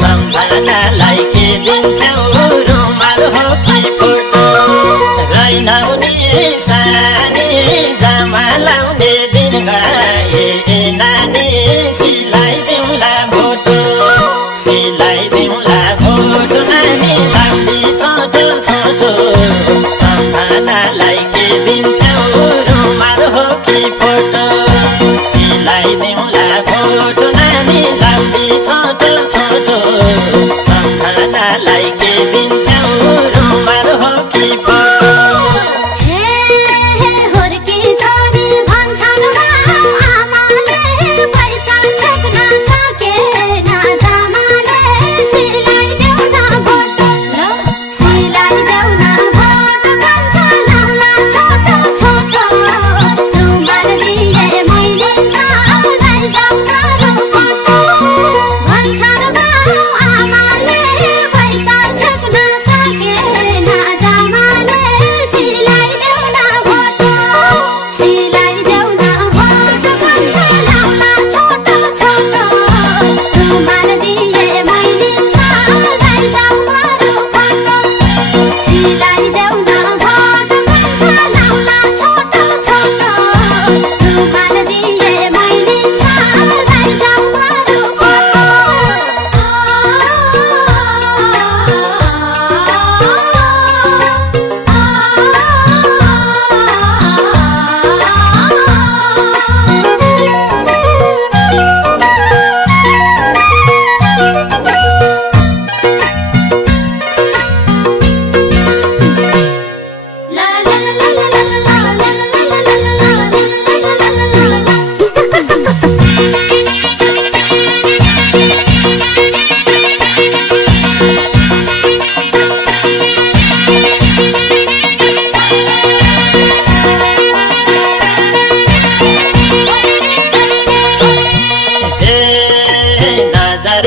सम्झनालाई के दिन्छौ रुमाल हो कि फोटो रैनौनी सानी जामा लाउने दिन गए नानी सिलाइदिउँला भोटो नानी लाउँदी छोटो छोटो सम्झनालाई के दिन्छौ रुमाल हो कि फोटो सिलाइदिउँला भोटो नानी लाउँदी छोटो छोटो सम्झनालाई के दिन्छौ रुमाल हो कि फोटो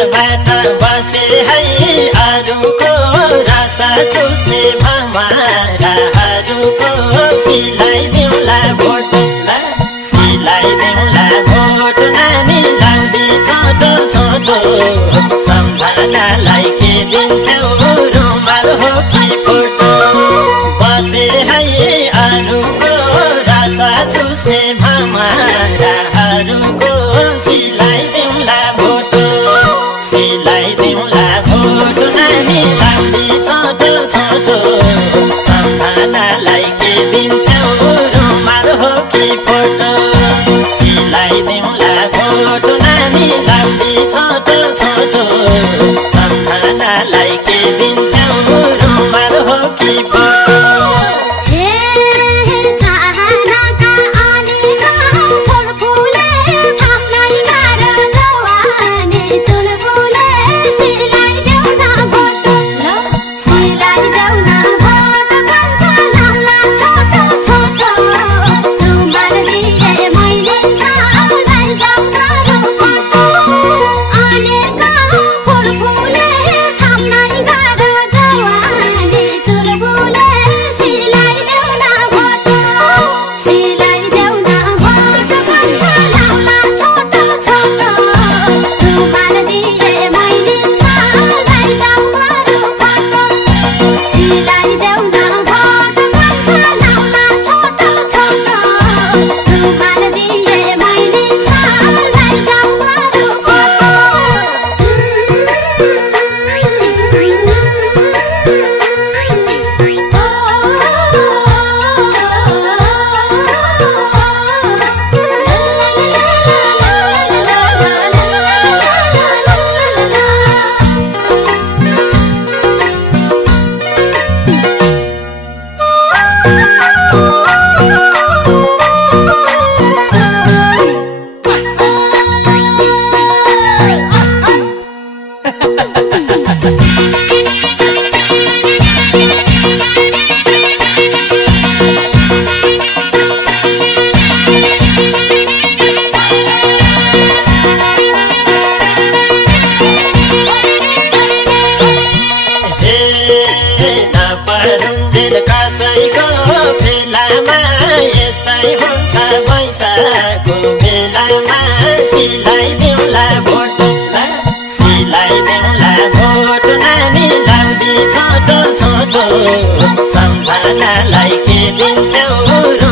बचे है अरूको रसा चुस्ने भमराहरूको सिलाइदिउँला भोटो नानी लाउँदी छोटो छोटो सम्झनालाई के दिन्छौ रुमाल हो कि फोटो बचे है अरूको रसा चुस्ने भमराहरूको सिलाइदिउँला भोटो नानी लाउँदी छोटो छोटो सम्झनालाई के दिन्छौ रुमाल हो कि फोटो सिलाइदिउँला भोटो नानी लाउँदी छोटो छोटो सम्झनालाई के दिन्छौ रुमाल हो कि फोटो सिलाइदिउँला भोटो सिलाइ सिलाइदेऊला भोट नानी लाउदी छोटो छोटो सम्झनालाई के दिन्छौ